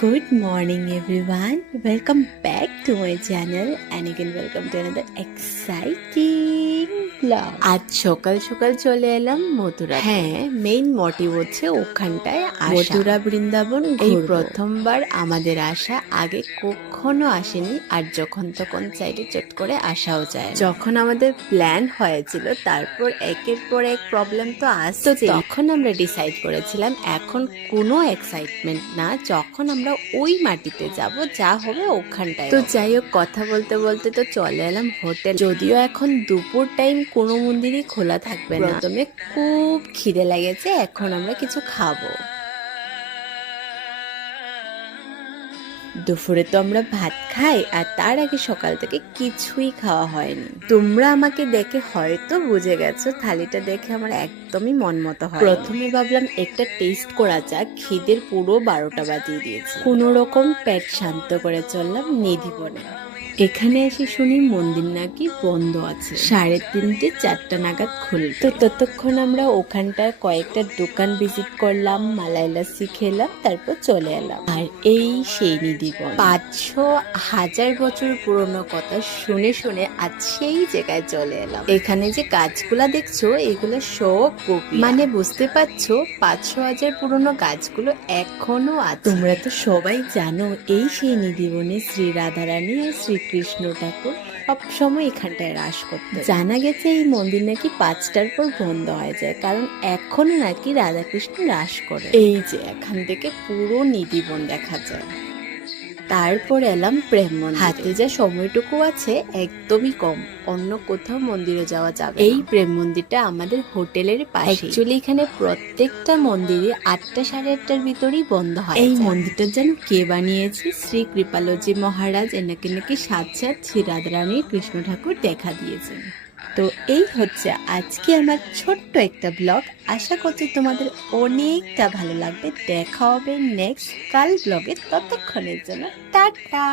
Good morning everyone. Welcome back to my channel and again welcome to another exciting vlog. আজ সকাল সকাল চলে এলাম মথুরা। হ্যাঁ, মেইন মোটিভ হচ্ছে ওখানটায় মথুরা বৃন্দাবন। এই প্রথমবার আমাদের আসা, আগে কখনো আসেনি আর যখন তখন চাইলে চট করে আসাও যায়। যখন আমাদের প্ল্যান হয়েছিল তারপর একের পর এক প্রবলেম তো আসতো, তখন আমরা ডিসাইড করেছিলাম এখন কোনো এক্সাইটমেন্ট না, যখন আমরা ওই মাটিতে যাব যা হবে ওখানটায়। তো যাই হোক, কথা বলতে বলতে তো চলে এলাম হোটেল। যদিও এখন দুপুর টাইম কোনো মন্দিরই খোলা থাকবে না। প্রথমে খুব খিদে লেগেছে, এখন আমরা কিছু খাবো। দুপুরে তো আমরা ভাত খাই আর তার আগে সকাল থেকে কিছুই খাওয়া হয়নি। তোমরা আমাকে দেখে হয়তো বুঝে গেছো, থালিটা দেখে আমার একদমই মন মতো হয়। প্রথমে ভাবলাম একটা টেস্ট করা যাক, খিদের পুরো 12টা বাজিয়ে দিয়েছে। কোনো রকম পেট শান্ত করে চললাম নিধিবনে। এখানে এসে শুনি মন্দির নাকি বন্ধ আছে, 3:30 4টা নাগাদ খুলবে। তো ততক্ষণ আমরা ওখানটার কয়েকটা দোকান ভিজিট করলাম, মালাই লাসি খেলাম, তারপর চলে এলাম। আর এই সেই নিধিবন, 500-1000 বছর পুরনো কথা শুনে শুনে আজ সেই জায়গায় চলে এলাম। এখানে যে গাছগুলা দেখছো এগুলো সব গোপী, মানে বুঝতে পারছো 500-1000 পুরনো গাছগুলো এখনো আছে। তোমরা তো সবাই জানো এই সেই নিধিবনে শ্রী রাধারানী আর শ্রীকৃষ্ণ ঠাকুর সবসময় এখানটায় রাস করতে। জানা গেছে এই মন্দির নাকি 5টার পর বন্ধ হয়ে যায়, কারণ এখনো নাকি রাধাকৃষ্ণ রাস করে। এই যে এখান থেকে পুরো নিধিবন দেখা যায়। তারপর এলাম প্রেম মন্দির। হাতে যা সময়টুকু আছে একদমই কম, অন্য কোথাও মন্দিরে যাওয়া যাবে। এই প্রেম মন্দিরটা আমাদের হোটেলের পাশে। অ্যাকচুয়ালি এখানে প্রত্যেকটা মন্দিরে 8টা 8:30টার ভিতরেই বন্ধ হয়। এই মন্দিরটা যেন কে বানিয়েছে, শ্রী কৃপালজি মহারাজ এনাকে নাকি সাক্ষাৎ শ্রী রাধারানী কৃষ্ণ ঠাকুর দেখা দিয়েছেন। তো এই হচ্ছে আজকে আমার ছোট্ট একটা ব্লগ। আশা করছি তোমাদের অনেকটা ভালো লাগবে। দেখা হবে নেক্সট কাল ব্লগে, ততক্ষণের জন্য টাটা।